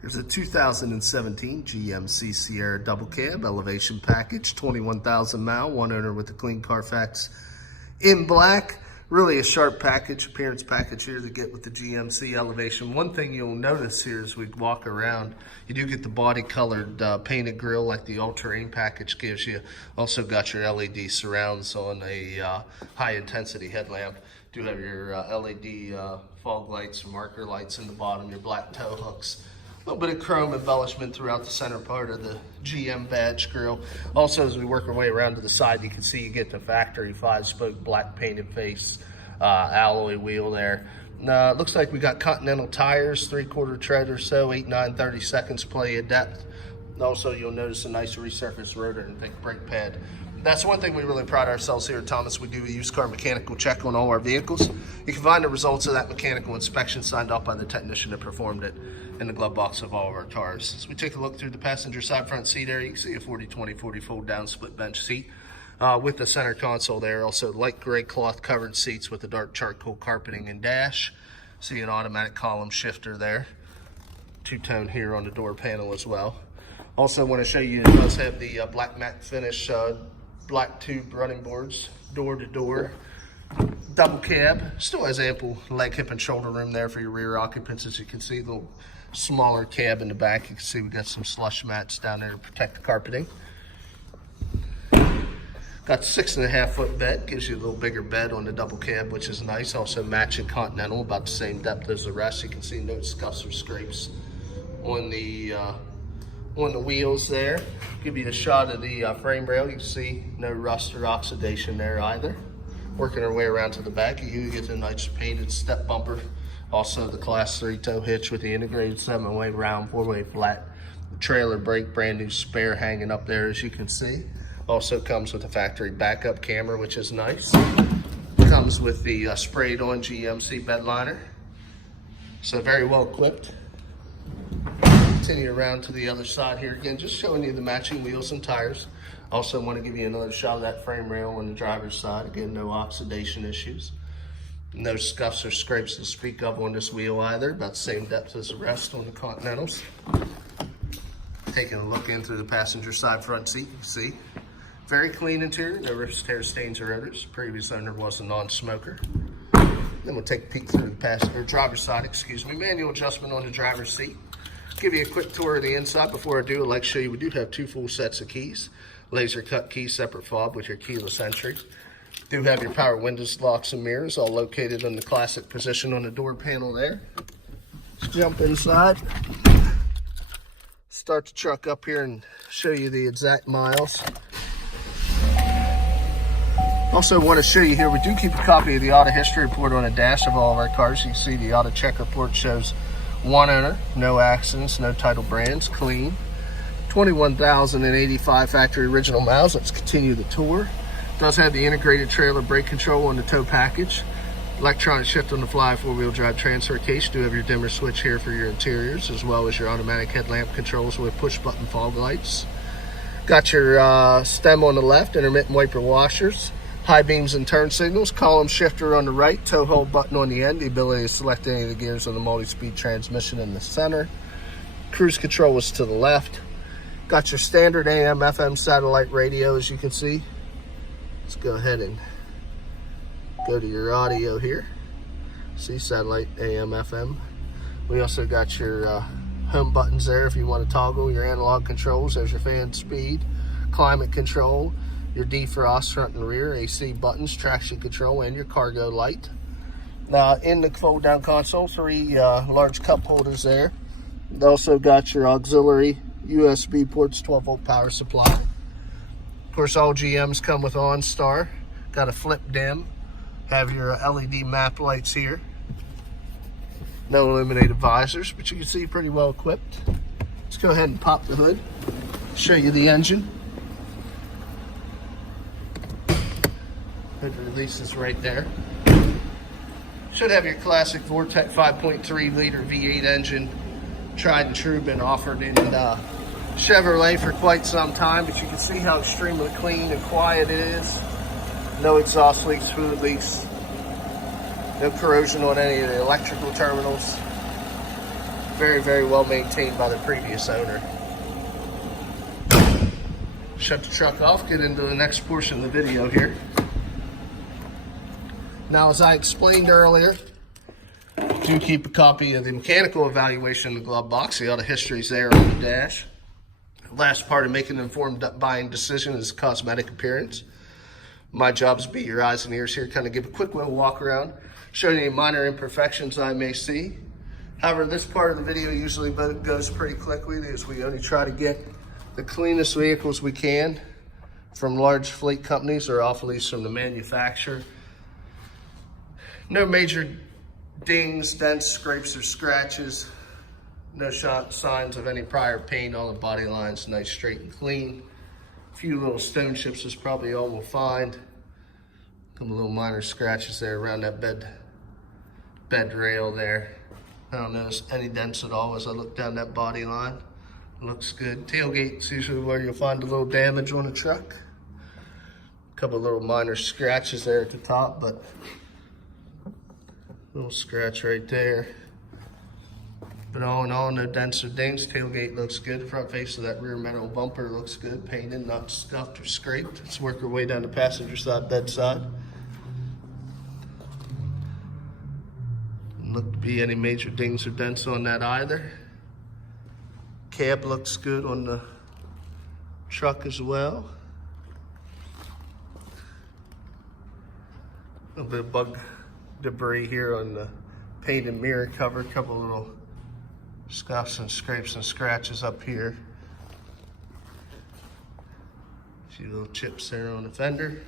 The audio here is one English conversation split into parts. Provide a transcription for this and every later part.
Here's a 2017 GMC Sierra Double Cab Elevation Package, 21,000 mile, one owner with the clean Carfax in black. Really a sharp package, appearance package here to get with the GMC Elevation. One thing you'll notice here as we walk around, you do get the body colored painted grille like the all-terrain package gives you. Also got your LED surrounds on a high intensity headlamp. Do have your LED fog lights, marker lights in the bottom, your black tow hooks. A little bit of chrome embellishment throughout the center part of the GM badge grille. Also, as we work our way around to the side, you can see you get the factory 5-spoke black painted face alloy wheel there. It looks like we got Continental tires, 3/4 tread or so, 8, 9, 30 seconds play of depth. Also, you'll notice a nice resurfaced rotor and thick brake pad. That's one thing we really pride ourselves here at Thomas. We do a used car mechanical check on all our vehicles. You can find the results of that mechanical inspection signed off by the technician that performed it in the glove box of all of our cars. As we take a look through the passenger side front seat area, you can see a 40/20 40 fold down split bench seat with the center console there. Also light gray cloth covered seats with the dark charcoal carpeting and dash. See an automatic column shifter there. Two-tone here on the door panel as well. Also want to show you it does have the black matte finish black tube running boards, door to door. Double cab, still has ample leg, hip, and shoulder room there for your rear occupants. As you can see, a little smaller cab in the back. You can see we got some slush mats down there to protect the carpeting. Got 6.5 foot bed, gives you a little bigger bed on the double cab, which is nice. Also matching Continental, about the same depth as the rest. You can see no scuffs or scrapes on the wheels there. Give you a shot of the frame rail. You can see no rust or oxidation there either. Working our way around to the back, you get a nice painted step bumper. Also the Class 3 tow hitch with the integrated 7-way round 4-way flat trailer brake, brand new spare hanging up there as you can see. Also comes with a factory backup camera, which is nice. Comes with the sprayed on GMC bed liner. So very well equipped. Continue around to the other side here again, just showing you the matching wheels and tires. Also want to give you another shot of that frame rail on the driver's side. Again, no oxidation issues. No scuffs or scrapes to speak of on this wheel either. About the same depth as the rest on the Continentals. Taking a look in through the passenger side front seat, you can see. Very clean interior, no rips, tears, stains, or odors. Previous owner was a non-smoker. Then we'll take a peek through the passenger driver's side, manual adjustment on the driver's seat. Give you a quick tour of the inside. Before I do, I'd like to show you we do have 2 full sets of keys. Laser cut key, separate fob with your keyless entry. Do have your power windows, locks, and mirrors all located in the classic position on the door panel there. Let's jump inside. Start the truck up here and show you the exact miles. Also want to show you here, we do keep a copy of the auto history report on the dash of all of our cars. You can see the auto check report shows 1 owner, no accidents, no title brands, clean. 21,085 factory original miles. Let's continue the tour. Does have the integrated trailer brake control on the tow package. Electronic shift on the fly 4-wheel drive transfer case. Do have your dimmer switch here for your interiors, as well as your automatic headlamp controls with push button fog lights. Got your stem on the left, intermittent wiper washers. High beams and turn signals, column shifter on the right, tow hold button on the end, the ability to select any of the gears on the multi-speed transmission in the center. Cruise control is to the left. Got your standard AM, FM satellite radio, as you can see. Let's go ahead and go to your audio here. See satellite AM, FM. We also got your home buttons there if you want to toggle your analog controls. There's your fan speed, climate control, your defrost front and rear, AC buttons, traction control, and your cargo light. Now in the fold down console, 3 large cup holders there. Also got your auxiliary USB ports, 12-volt power supply. Of course, all GMs come with ONSTAR. Got a flip dim. Have your LED map lights here. No illuminated visors, but you can see pretty well equipped. Let's go ahead and pop the hood. Show you the engine. Hood releases right there. Should have your classic Vortec 5.3 liter V8 engine. Tried and true, been offered in Chevrolet for quite some time, but you can see how extremely clean and quiet it is. No exhaust leaks, fluid leaks, no corrosion on any of the electrical terminals. Very, very well maintained by the previous owner. Shut the truck off, get into the next portion of the video here. Now, as I explained earlier, do keep a copy of the mechanical evaluation in the glove box. See all the histories there on the dash. Last part of making an informed buying decision is cosmetic appearance. My job is to be your eyes and ears here, kind of give a quick little walk around, show you any minor imperfections I may see. However, this part of the video usually goes pretty quickly as we only try to get the cleanest vehicles we can from large fleet companies or off lease from the manufacturer. No major dings, dents, scrapes, or scratches. No signs of any prior paint. All the body lines nice, straight, and clean. A few little stone chips is probably all we'll find. A couple little minor scratches there around that bed rail there. I don't notice any dents at all as I look down that body line. Looks good. Tailgate's usually where you'll find a little damage on a truck. A couple little minor scratches there at the top, but little scratch right there. But all in all, no dents or dings. Tailgate looks good. Front face of that rear metal bumper looks good. Painted, not scuffed or scraped. Let's work our way down the passenger side, bed side. Doesn't look to be any major dings or dents on that either. Cab looks good on the truck as well. A little bit of bug debris here on the painted mirror cover. A couple little scuffs and scrapes and scratches up here. A few little chips there on the fender.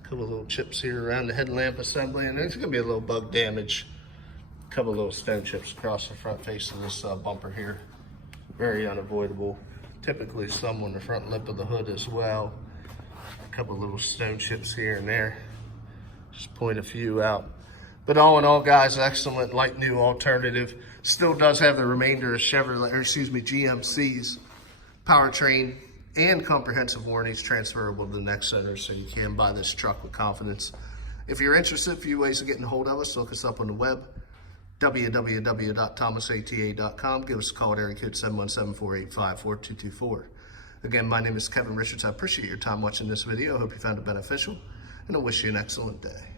A couple little chips here around the headlamp assembly, and there's gonna be a little bug damage. A couple little stone chips across the front face of this bumper here. Very unavoidable. Typically some on the front lip of the hood as well. A couple little stone chips here and there. Just point a few out. But all in all, guys, excellent, like new alternative. Still does have the remainder of GMC's powertrain and comprehensive warranties transferable to the next owner, so you can buy this truck with confidence. If you're interested, a few ways of getting a hold of us. Look us up on the web, www.thomasata.com. Give us a call at area code 717-485-4224. Again, my name is Kevin Richards. I appreciate your time watching this video. I hope you found it beneficial, and I wish you an excellent day.